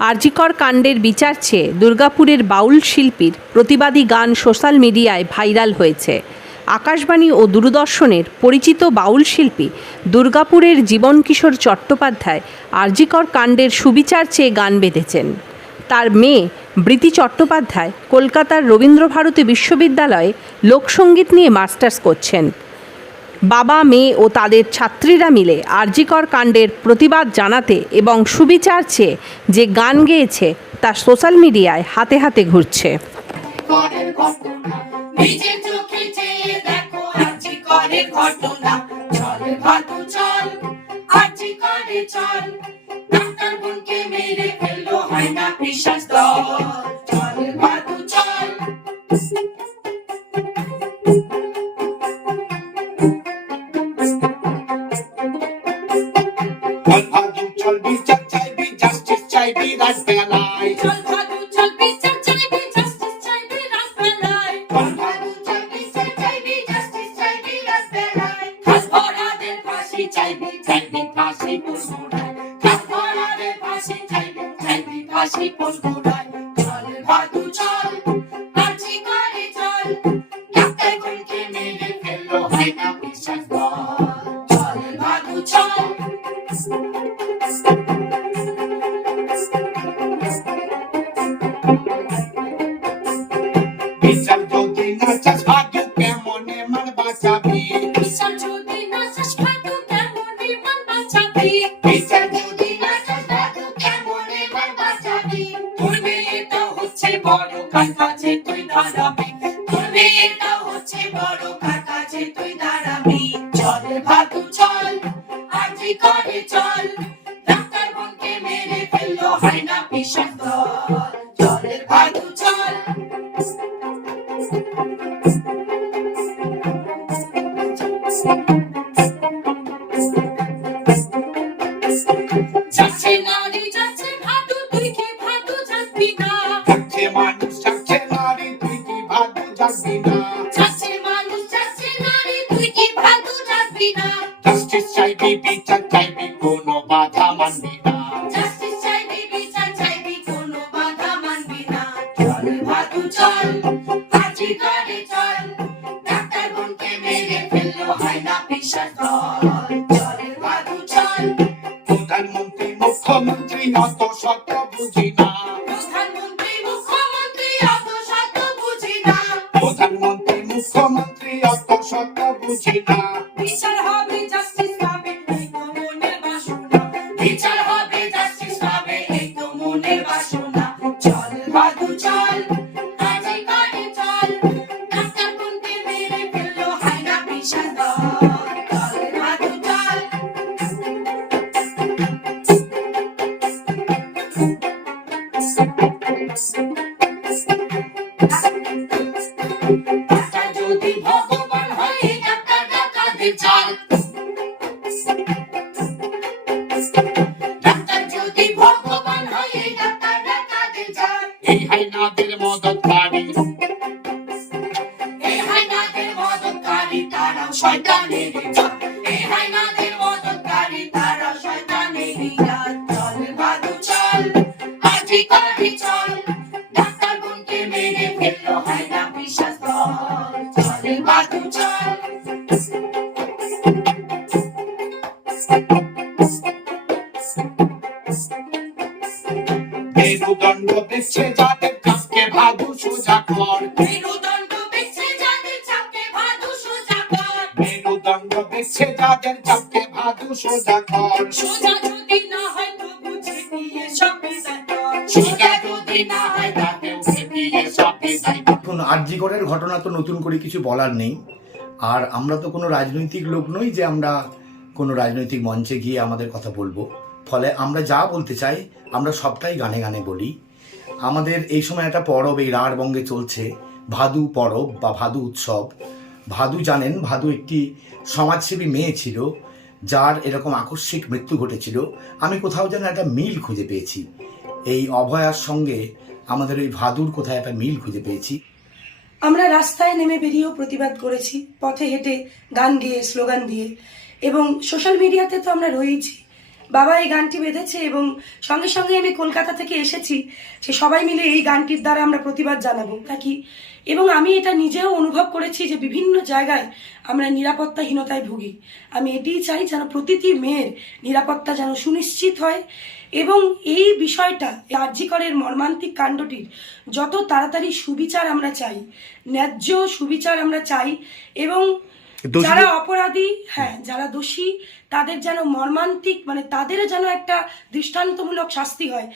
আরজিকর কাণ্ডের বিচার চেয়ে দুর্গাপুরের বাউল শিল্পীর প্রতিবাদী গান সোশ্যাল মিডিয়ায় ভাইরাল হয়েছে। আকাশবাণী ও দূরদর্শনের পরিচিত বাউল শিল্পী দুর্গাপুরের জীবনকিশোর চট্টোপাধ্যায় আরজিকর কাণ্ডের সুবিচার চেয়ে গান বেঁধেছেন। তার মেয়ে বৃতি চট্টোপাধ্যায় কলকাতার রবীন্দ্রভারতী বিশ্ববিদ্যালয়ে লোকসঙ্গীত নিয়ে মাস্টার্স করছেন। বাবা, মেয়ে ও তাদের ছাত্রীরা মিলে আরজিকর কাণ্ডের প্রতিবাদ জানাতে এবং সুবিচার চেয়ে যে গান গেয়েছে তা সোশ্যাল মিডিয়ায় হাতে হাতে ঘুরছে। হাত ভরাদের ফাঁসি চাইবি চাইবি ফাঁসি পুরোটায় চল ভাদু চল আজি করে চল ডাক্তার গুনকে মেরে ফেলল হয় না বিশ্বাস জাস্টিস চাইবি বিচার চাইবি কোনো বাধা মানবি না। জাস্টিস চাইবি বিচার চাইবি কোনো বাধা মানবি না। চল ভাদু চল আজি করে চল ডাক্তার বোনকে মেরে ফেলল হয় না বিশ্বাস দল চলের ভাদু চল প্রধানমন্ত্রী মুখ্যমন্ত্রী অত শত বুঝি না। যদি ভগবান হয় ডাক্তার ডাকাদের চাল ডাক্তার যদি ভগবান হয় ডাক্তার ডাকাদের চাল এই হাইনাদের মদতকারী এই হাইনাদের মদতকারী তারাও শয়তানের জাত এই হাইনাদের মেরুদণ্ড দিচ্ছে যাদের কাছকে ভাদু সোজা কর। মেরুদণ্ড বেছে যাদের চাপকে ভাদু সোজা কর। মেরুদণ্ড দিচ্ছে যাদের চাপকে ভাদু সোজা কর। সোজা যদি না হয় তো বুঝে দিয়ে সব সোজা যদি না হয় তাকেও দিয়ে সব এখন আরজিগড়ের ঘটনা তো নতুন করে কিছু বলার নেই। আর আমরা তো কোনো রাজনৈতিক লোক নই যে আমরা কোনো রাজনৈতিক মঞ্চে গিয়ে আমাদের কথা বলব। ফলে আমরা যা বলতে চাই, আমরা সবটাই গানে গানে বলি। আমাদের এই সময় একটা পরব, এই রাঢ়বঙ্গে চলছে। ভাদু পরব বা ভাদু উৎসব। ভাদু জানেন, ভাদু একটি সমাজসেবী মেয়ে ছিল, যার এরকম আকস্মিক মৃত্যু ঘটেছিল। আমি কোথাও যেন একটা মিল খুঁজে পেয়েছি। এই অভয়ার সঙ্গে আমাদের ওই ভাদুর কোথায় একটা মিল খুঁজে পেয়েছি। আমরা রাস্তায় নেমে বেরিয়েও প্রতিবাদ করেছি, পথে হেঁটে গান গেয়ে স্লোগান দিয়ে। এবং সোশ্যাল মিডিয়াতে তো আমরা রয়েছি বাবা এই গানটি বেঁধেছে এবং সঙ্গে সঙ্গে আমি কলকাতা থেকে এসেছি। সে সবাই মিলে এই গানটির দ্বারা আমরা প্রতিবাদ জানাব। থাকি এবং আমি এটা নিজেও অনুভব করেছি যে বিভিন্ন জায়গায় আমরা নিরাপত্তাহীনতায় ভুগি। আমি এটিই চাই যেন প্রতিটি মেয়ের নিরাপত্তা যেন সুনিশ্চিত হয় এবং এই বিষয়টা আর্যিকরের মর্মান্তিক কাণ্ডটির যত তাড়াতাড়ি সুবিচার আমরা চাই, ন্যায্য সুবিচার আমরা চাই এবং যারা অপরাধী হ্যাঁ যারা দোষী তাদের যেন মর্মান্তিক মানে তাদেরও যেন একটা দৃষ্টান্তমূলক শাস্তি হয়।